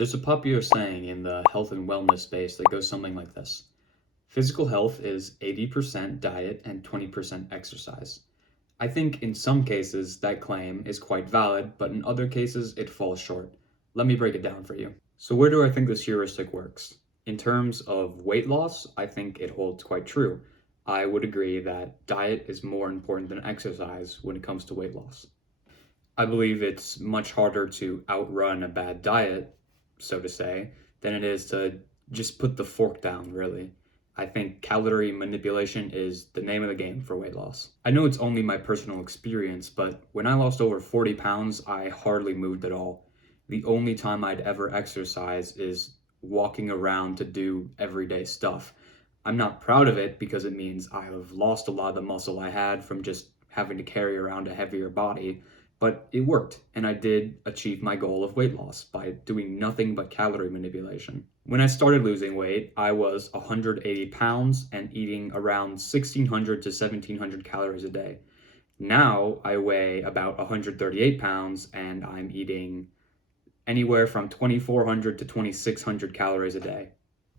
There's a popular saying in the health and wellness space that goes something like this. Physical health is 80% diet and 20% exercise. I think in some cases that claim is quite valid, but in other cases it falls short. Let me break it down for you. So where do I think this heuristic works? In terms of weight loss, I think it holds quite true. I would agree that diet is more important than exercise when it comes to weight loss. I believe it's much harder to outrun a bad diet, so to say, than it is to just put the fork down, really. I think calorie manipulation is the name of the game for weight loss. I know it's only my personal experience, but when I lost over 40 pounds, I hardly moved at all. The only time I'd ever exercise is walking around to do everyday stuff. I'm not proud of it because it means I have lost a lot of the muscle I had from just having to carry around a heavier body, but it worked, and I did achieve my goal of weight loss by doing nothing but calorie manipulation. When I started losing weight, I was 180 pounds and eating around 1,600 to 1,700 calories a day. Now I weigh about 138 pounds and I'm eating anywhere from 2,400 to 2,600 calories a day.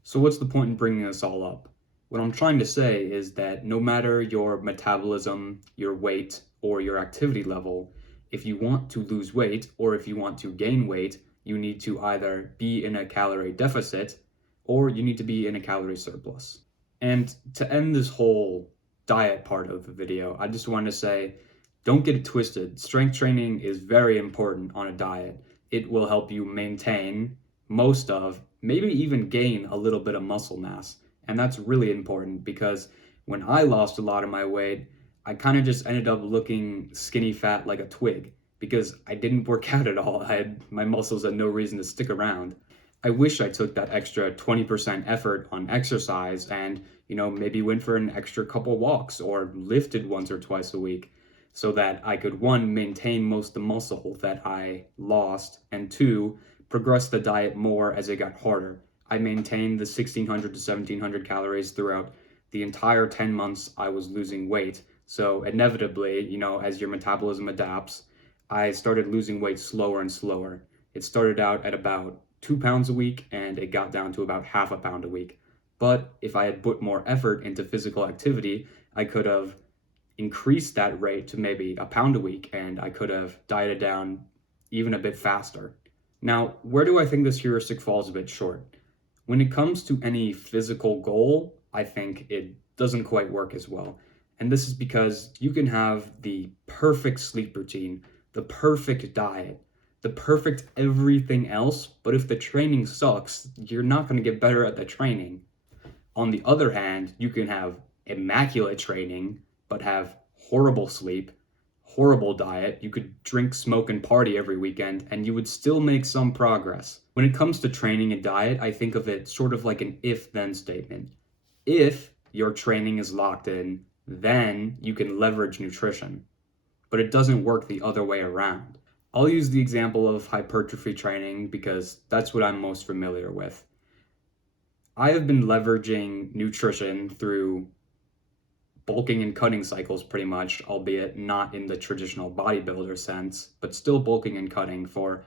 So what's the point in bringing this all up? What I'm trying to say is that no matter your metabolism, your weight, or your activity level, if you want to lose weight or if you want to gain weight, you need to either be in a calorie deficit or you need to be in a calorie surplus. And to end this whole diet part of the video, I just want to say, don't get it twisted. Strength training is very important on a diet. It will help you maintain most of, maybe even gain a little bit of muscle mass. And that's really important because when I lost a lot of my weight, I kind of just ended up looking skinny fat like a twig because I didn't work out at all. My muscles had no reason to stick around. I wish I took that extra 20% effort on exercise and, maybe went for an extra couple walks or lifted once or twice a week so that I could, one, maintain most of the muscle that I lost, and two, progress the diet more as it got harder. I maintained the 1,600 to 1,700 calories throughout the entire 10 months I was losing weight. So inevitably, as your metabolism adapts, I started losing weight slower and slower. It started out at about 2 pounds a week and it got down to about half a pound a week. But if I had put more effort into physical activity, I could have increased that rate to maybe a pound a week and I could have dieted down even a bit faster. Now, where do I think this heuristic falls a bit short? When it comes to any physical goal, I think it doesn't quite work as well. And this is because you can have the perfect sleep routine, the perfect diet, the perfect everything else, but if the training sucks, you're not going to get better at the training. On the other hand, you can have immaculate training, but have horrible sleep, horrible diet. You could drink, smoke, and party every weekend, and you would still make some progress. When it comes to training and diet, I think of it sort of like an if-then statement. If your training is locked in, then you can leverage nutrition. But it doesn't work the other way around. I'll use the example of hypertrophy training because that's what I'm most familiar with. I have been leveraging nutrition through bulking and cutting cycles pretty much, albeit not in the traditional bodybuilder sense, but still bulking and cutting for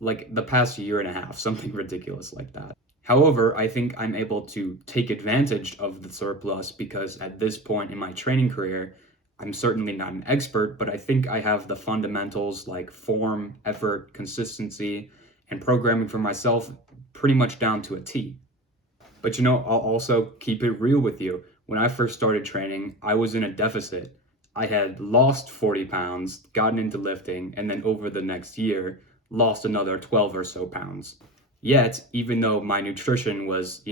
like the past year and a half, something ridiculous like that. However, I think I'm able to take advantage of the surplus because at this point in my training career, I'm certainly not an expert, but I think I have the fundamentals like form, effort, consistency, and programming for myself pretty much down to a T. But I'll also keep it real with you. When I first started training, I was in a deficit. I had lost 40 pounds, gotten into lifting, and then over the next year, lost another 12 or so pounds. Yet, even though my nutrition was,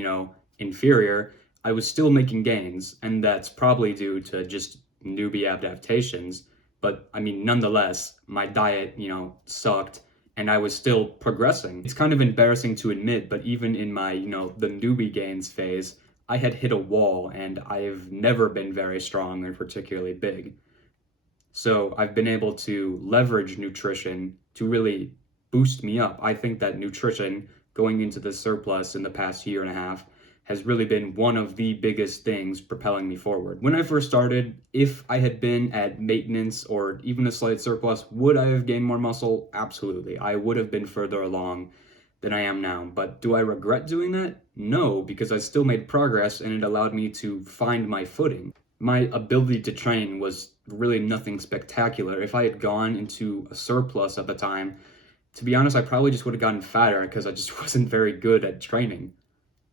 inferior, I was still making gains, and that's probably due to just newbie adaptations. But nonetheless, my diet, sucked, and I was still progressing. It's kind of embarrassing to admit, but even in my, the newbie gains phase, I had hit a wall, and I've never been very strong or particularly big. So I've been able to leverage nutrition to really boost me up. I think that nutrition going into the surplus in the past year and a half has really been one of the biggest things propelling me forward. When I first started, if I had been at maintenance or even a slight surplus, would I have gained more muscle? Absolutely. I would have been further along. than I am now. But do I regret doing that? No, because I still made progress and it allowed me to find my footing. My ability to train was really nothing spectacular. If I had gone into a surplus at the time, to be honest, I probably just would have gotten fatter because I just wasn't very good at training.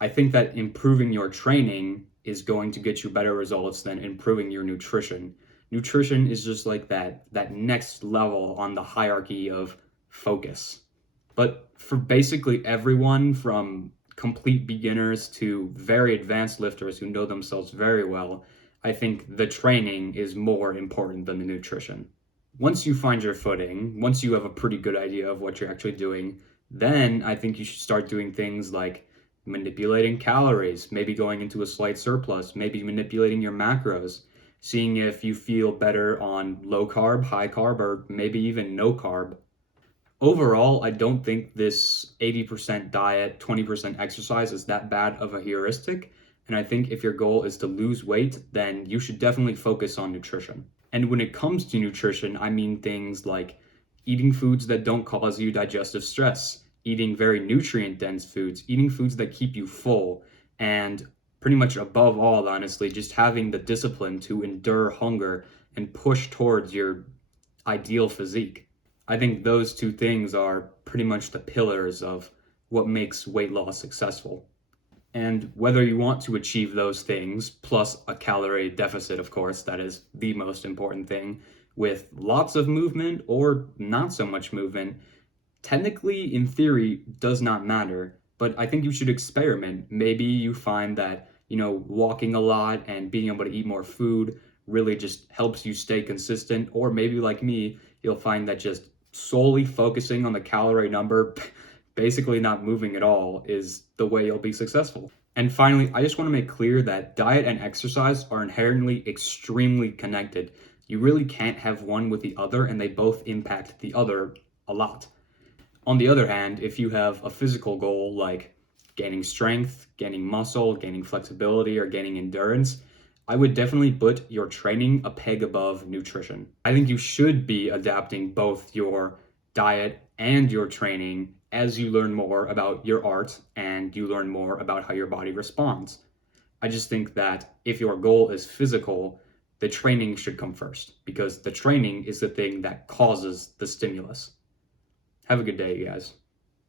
I think that improving your training is going to get you better results than improving your nutrition. Nutrition is just like that next level on the hierarchy of focus. But for basically everyone from complete beginners to very advanced lifters who know themselves very well, I think the training is more important than the nutrition. Once you find your footing, once you have a pretty good idea of what you're actually doing, then I think you should start doing things like manipulating calories, maybe going into a slight surplus, maybe manipulating your macros, seeing if you feel better on low carb, high carb, or maybe even no carb. Overall, I don't think this 80% diet, 20% exercise is that bad of a heuristic. And I think if your goal is to lose weight, then you should definitely focus on nutrition. And when it comes to nutrition, I mean things like eating foods that don't cause you digestive stress, eating very nutrient dense foods, eating foods that keep you full, and pretty much above all, honestly, just having the discipline to endure hunger and push towards your ideal physique. I think those two things are pretty much the pillars of what makes weight loss successful. And whether you want to achieve those things, plus a calorie deficit, of course, that is the most important thing, with lots of movement or not so much movement, technically, in theory, does not matter. But I think you should experiment. Maybe you find that, walking a lot and being able to eat more food really just helps you stay consistent. Or maybe, like me, you'll find that just solely focusing on the calorie number, basically not moving at all, is the way you'll be successful. And finally, I just want to make clear that diet and exercise are inherently extremely connected. You really can't have one with the other, and they both impact the other a lot. On the other hand, if you have a physical goal like gaining strength, gaining muscle, gaining flexibility, or gaining endurance, I would definitely put your training a peg above nutrition. I think you should be adapting both your diet and your training as you learn more about your art and you learn more about how your body responds. I just think that if your goal is physical, the training should come first because the training is the thing that causes the stimulus. Have a good day, you guys.